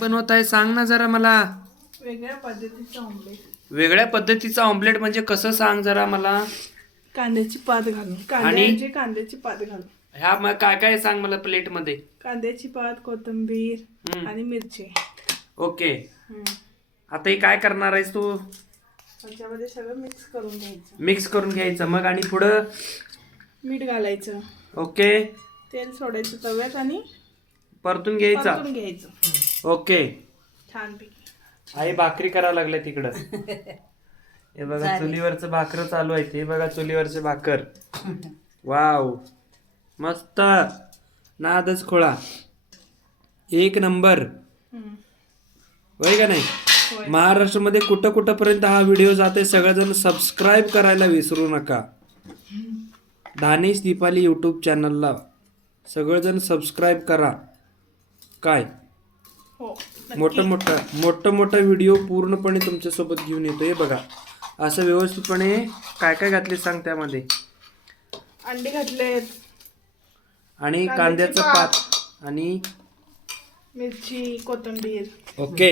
बनवत आहे सांग ना जरा मला. वेगळ्या पद्धतीचं ऑमलेट. वेगळ्या पद्धतीचा ऑमलेट म्हणजे कसं सांग जरा मला. कांद्याची पात घालून, कांद्याची पात घालून. ह्या मग काय काय सांग मला प्लेट मध्ये. कांद्याची पात, कोथिंबीर आणि मिरची. ओके. आता हे काय करणार आहेस तू. त्याच्यामध्ये सगळं मिक्स करून घ्यायचं. मिक्स करून घ्यायचं मग आणि पुढं मीठ घालायचं. ओके. तेल सोडायचं तव्यात आणि परतून घ्यायचं. ओके. छानपैकी. आई भाकरी करावं लागलं तिकडं. हे बघा चुलीवरचं भाकर चालू आहे. ते बघा चुलीवरचे भाकर. वाव मस्त. नादच खोळा. एक नंबर. होय का नाही. महाराष्ट्रामध्ये कुठं कुठंपर्यंत हा व्हिडिओ जाते सगळेजण सबस्क्राईब करायला विसरू नका. दानिश दीपाली यूट्यूब चॅनलला सगळेजण सबस्क्राईब करा. काय मोठं व्हिडिओ पूर्णपणे तुमच्यासोबत घेऊन येतोय. बघा असं व्यवस्थितपणे काय काय घातले सांग त्यामध्ये. अंडी घातलेत आणि कांद्याचं पात आणि मिरची, कोथिंबीर. ओके.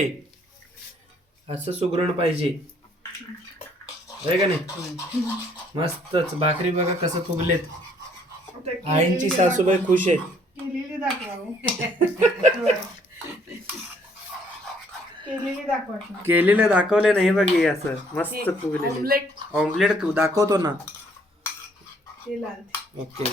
असं सुगरण पाहिजे आहे का नाही. मस्तच. भाकरी बघा कसं फुगलेत. आईंची सासूबाई खुश आहे. केलेलं दाखवले नाही बघ. असं मस्त फुगलेले ऑमलेट दाखवतो ना. ओके.